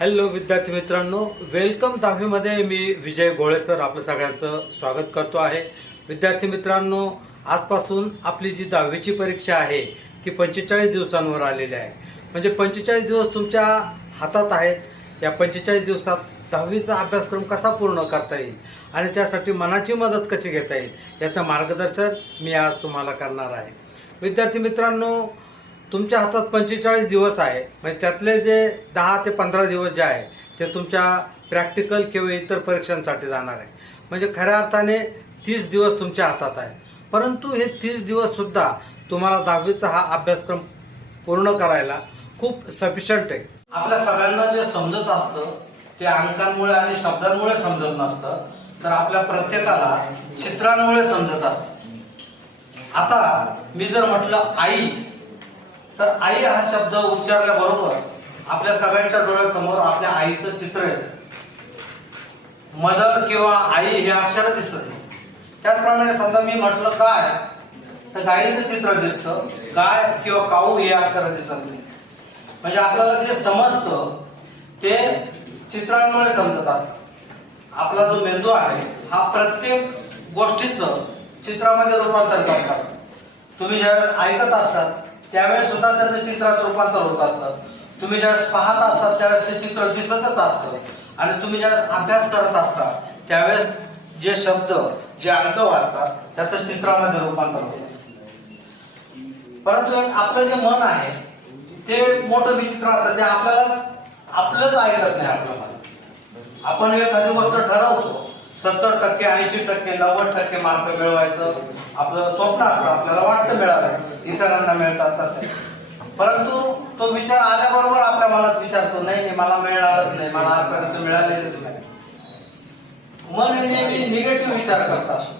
Hello विद्यार्थी मित्रांनो. Welcome दहावीमध्ये मी विजय गोळे सर आपलं सगळ्यांचं स्वागत करतो आहे. विद्यार्थी मित्रांनो आजपासून आपली जी दहावीची परीक्षा आहे ती पंचेचाळीस दिवसांवर आलेली आहे. म्हणजे पंचेचाळीस दिवस तुमच्या हातात आहेत. या पंचेचाळीस दिवसात दहावीचा अभ्यासक्रम कसा पूर्ण करता येईल आणि त्यासाठी मनाची मदत कशी घेता येईल याचं मार्गदर्शन मी आज तुम्हाला करणार आहे. विद्यार्थी मित्रांनो तुमच्या हातात पंचेचाळीस दिवस आहे. म्हणजे त्यातले जे दहा ते पंधरा दिवस जे आहे ते तुमच्या प्रॅक्टिकल किंवा इतर परीक्षांसाठी जाणार आहे. म्हणजे खऱ्या अर्थाने तीस दिवस तुमच्या हातात आहे. परंतु हे तीस दिवससुद्धा तुम्हाला दहावीचा हा अभ्यासक्रम पूर्ण करायला खूप सफिशंट आहे. आपल्या सगळ्यांना जे समजत असतं ते अंकांमुळे आणि शब्दांमुळे समजत नसतं तर आपल्या प्रत्येकाला चित्रांमुळे समजत असतं. आता मी जर म्हटलं आई तर आई हा शब्द उच्चारल्याबरोबर आपल्या सगळ्यांच्या डोळ्यासमोर आपल्या आईचं चित्र येतं. मदर किंवा आई हे अक्षर दिसत नाही. त्याचप्रमाणे समजा मी म्हटलं काय तर गायीचं चित्र दिसतं. गाय किंवा काऊ हे अक्षर दिसत नाही. म्हणजे आपल्याला जे समजतं ते चित्रांमुळे समजत असतं. आपला जो मेंदू आहे हा प्रत्येक गोष्टीचं चित्रामध्ये रूपांतर करतात. तुम्ही ज्यावेळेस ऐकत असतात त्यावेळेस सुद्धा त्याचं चित्रात रूपांतर होत असतं. तुम्ही ज्यावेळेस पाहत असतात त्यावेळेस ते चित्र दिसतच असतं. आणि तुम्ही ज्यावेळेस अभ्यास करत असता त्यावेळेस जे शब्द जे अंक वाचतात त्याचं चित्रामध्ये रूपांतर होत असतं. परंतु एक आपलं जे मन आहे ते मोठं विचित्र असतं. ते आपल्याला आपलंच ऐकत नाही आपलं मन. आपण एखादी गोष्ट ठरवतो सत्तर टक्के ऐंशी टक्के नव्वद टक्के मार्क मिळवायचं. आपलं स्वप्न असतं आपल्याला वाटतं मिळालं इतरांना मिळतात तसे. परंतु तो विचार आल्याबरोबर आपल्या मनात विचारतो नाही नाही मला मिळणारच नाही. मला आजपर्यंत मिळालेलंच नाही. मन हे नेहमी निगेटिव्ह विचार करत असतो.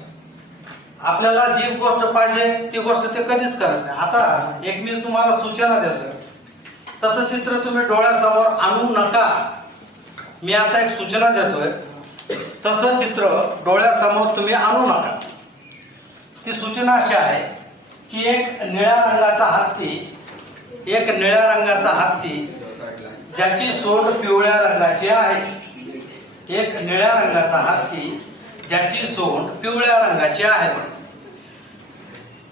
आपल्याला जी गोष्ट पाहिजे ती गोष्ट ते कधीच करत नाही. आता एक मी तुम्हाला सूचना देतो तसं चित्र तुम्ही डोळ्यासमोर आणू नका. मी आता एक सूचना देतोय. तसं चित्र डोळ्यासमोर तुम्ही आणू नका. ती सूचना अशी आहे की एक निळ्या रंगाचा हत्ती एक निळ्या रंगाचा हत्ती ज्याची सोंड पिवळ्या रंगाची आहे. एक निळ्या रंगाचा हत्ती ज्याची सोंड पिवळ्या रंगाची आहे.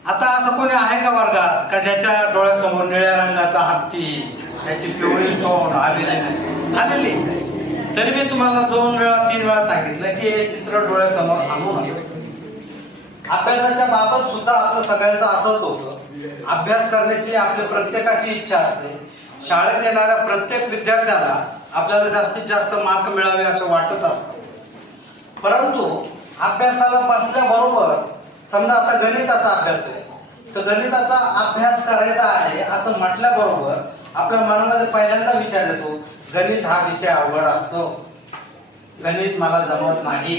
आता असं कोणी आहे का वर्गात का ज्याच्या डोळ्यासमोर निळ्या रंगाचा हत्ती त्याची पिवळी सोंड आलेली आलेली. तरी मी तुम्हाला दोन वेळा तीन वेळा सांगितलं की हे चित्र डोळ्यासमोर आणू नका. अभ्यासाच्या बाबत सुद्धा आपलं सगळ्यांचं असंच होतं. अभ्यास करण्याची आपल्या प्रत्येकाची इच्छा असते. शाळेत येणाऱ्या प्रत्येक विद्यार्थ्याला आपल्याला जास्तीत जास्त मार्क मिळावे असं वाटत असतं. परंतु अभ्यासाला बसल्याबरोबर समजा आता गणिताचा अभ्यास आहे. तर गणिताचा अभ्यास करायचा आहे असं म्हटल्याबरोबर आपल्या मनामध्ये पहिल्यांदा विचार येतो गणित हा विषय अवघड असतो. गणित मला जमत नाही.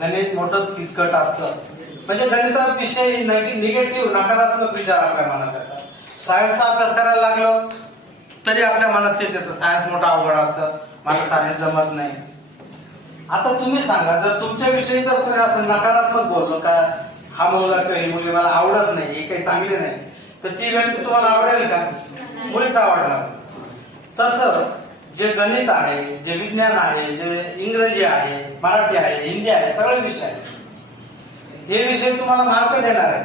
गणित मोठंच किचकट असतं. म्हणजे गणिता विषय निगेटिव्ह नकारात्मक विचार आपल्या मनात येतात. सायन्सचा अभ्यास करायला लागलो तरी आपल्या मनात तेच येतं. सायन्स मोठं अवघड असतं. मला सायन्स जमत नाही. आता तुम्ही सांगा जर तुमच्या विषयी जर कोणी असं नकारात्मक बोललो का हा मुलगा काही मुली मला आवडत नाही हे काही चांगले नाही तर ती व्यक्ती तुम्हाला आवडेल का? मुलीच आवडणार. तसं जे गणित आहे जे विज्ञान आहे जे इंग्रजी आहे मराठी आहे हिंदी आहे सगळे विषय आहेत. हे विषय तुम्हाला मार्क देणार आहे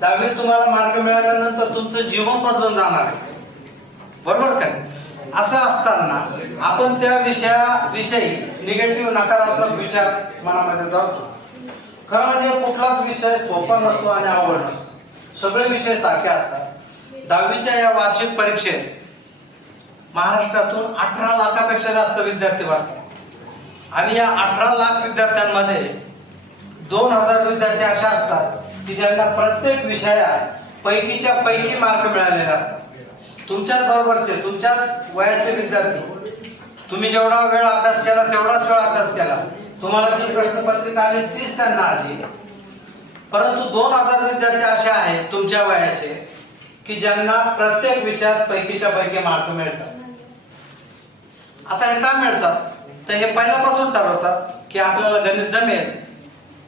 दहावीत तुम्हाला मार्क मिळाल्यानंतर तुमचं जीवन बदलून जाणार आहे. बरोबर काय असं असताना आपण त्या विषयाविषयी निगेटिव्ह नकारात्मक विचार मनामध्ये जातो खरं म्हणजे कुठलाच विषय सोपा नसतो आणि आवड नसतो. सगळे विषय सारखे असतात. दहावीच्या या वार्षिक परीक्षेत महाराष्ट्रातून अठरा लाखापेक्षा जास्त विद्यार्थी वाचतात आणि या अठरा लाख विद्यार्थ्यांमध्ये दोन हजार विद्यार्थी अशा असतात की ज्यांना प्रत्येक विषयात पैकीच्या पैकी मार्क मिळालेले असतात. तुमच्याच बरोबरचे तुमच्याच वयाचे विद्यार्थी तुम्ही जेवढा वेळ अभ्यास केला तेवढाच वेळ अभ्यास केला. तुम्हाला जी प्रश्नपत्रिका आली तीच त्यांना आली. परंतु दोन हजार विद्यार्थी असे आहेत तुमच्या वयाचे की ज्यांना प्रत्येक विषयात पैकीच्या पैकी मार्क मिळतात. आता हे का मिळतात तर हे पहिल्यापासून ठरवतात की आपल्याला गणित जमेल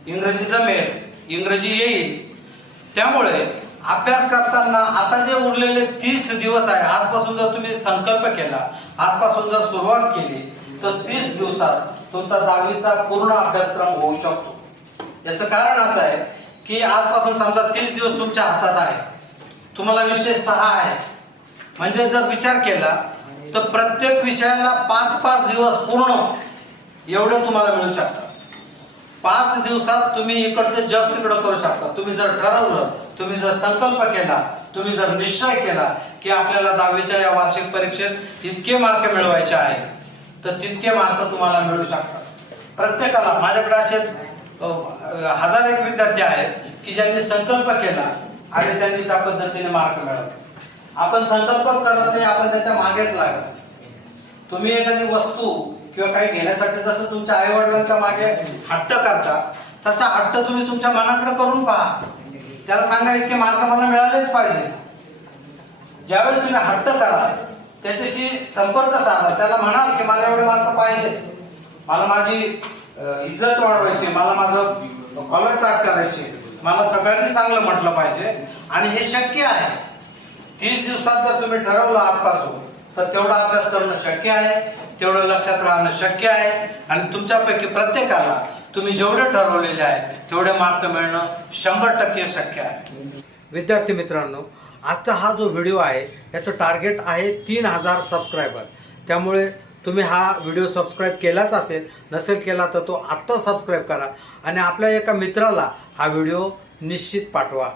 इंग्रजी जमेल इंग्रजी येईल. त्यामुळे अभ्यास करताना आता जे उरलेले तीस दिवस आहे आजपासून जर तुम्ही संकल्प केला आजपासून जर सुरुवात केली तर तीस दिवसात तुमचा दहावीचा पूर्ण अभ्यासक्रम होऊ शकतो. याचं कारण असं आहे की आजपासून समजा तीस दिवस तुमच्या हातात आहे. तुम्हाला विषय सहा आहे. म्हणजे जर विचार केला तर प्रत्येक विषयाला पाच पाच दिवस पूर्ण एवढे तुम्हाला मिळू शकतात पाच दिवसात तुम्ही इकडचं जग तिकडं करू शकता. तुम्ही जर ठरवलं तुम्ही जर संकल्प केला तुम्ही जर निश्चय केला की आपल्याला दहावीच्या या वार्षिक परीक्षेत इतके मार्क मिळवायचे आहेत तर तितके मार्क तुम्हाला मिळू शकतात. प्रत्येकाला माझ्याकडे असे हजार एक विद्यार्थी आहेत की ज्यांनी संकल्प केला आणि त्यांनी त्या पद्धतीने मार्क मिळवले. आपण संकल्पच करत नाही आपण त्याच्या मागेच लागत तुम्ही एखादी वस्तू किंवा काही घेण्यासाठी जसं तुमच्या आई वडिलांच्या मागे हट्ट करता तसा हट्ट तुम्ही तुमच्या मनाकडे करून पहा. त्याला सांगा इतके मार्क मला मिळालेच पाहिजे. ज्यावेळेस तुम्ही हट्ट करा त्याच्याशी संपर्क साधा. त्याला म्हणाल की मला एवढे मार्क पाहिजे. मला माझी इज्जत वाढवायची मला माझं कॉलर ताट करायची. मला सगळ्यांनी चांगलं म्हटलं पाहिजे. आणि हे शक्य आहे. तीस दिवसात जर तुम्ही ठरवलं आजपासून तर तेवढा अभ्यास करणं शक्य आहे तेवढं लक्षात राहणं शक्य आहे आणि तुमच्यापैकी प्रत्येकाला तुम्ही जेवढे ठरवलेले आहे तेवढे मार्क मिळणं शंभर टक्के शक्य आहे. विद्यार्थी मित्रांनो आजचा हा जो व्हिडिओ आहे याचं टार्गेट आहे तीन हजार सबस्क्रायबर. त्यामुळे तुम्ही हा व्हिडिओ सबस्क्राईब केलाच असेल नसेल केला तर तो आत्ता सबस्क्राईब करा आणि आपल्या एका मित्राला हा व्हिडिओ निश्चित पाठवा.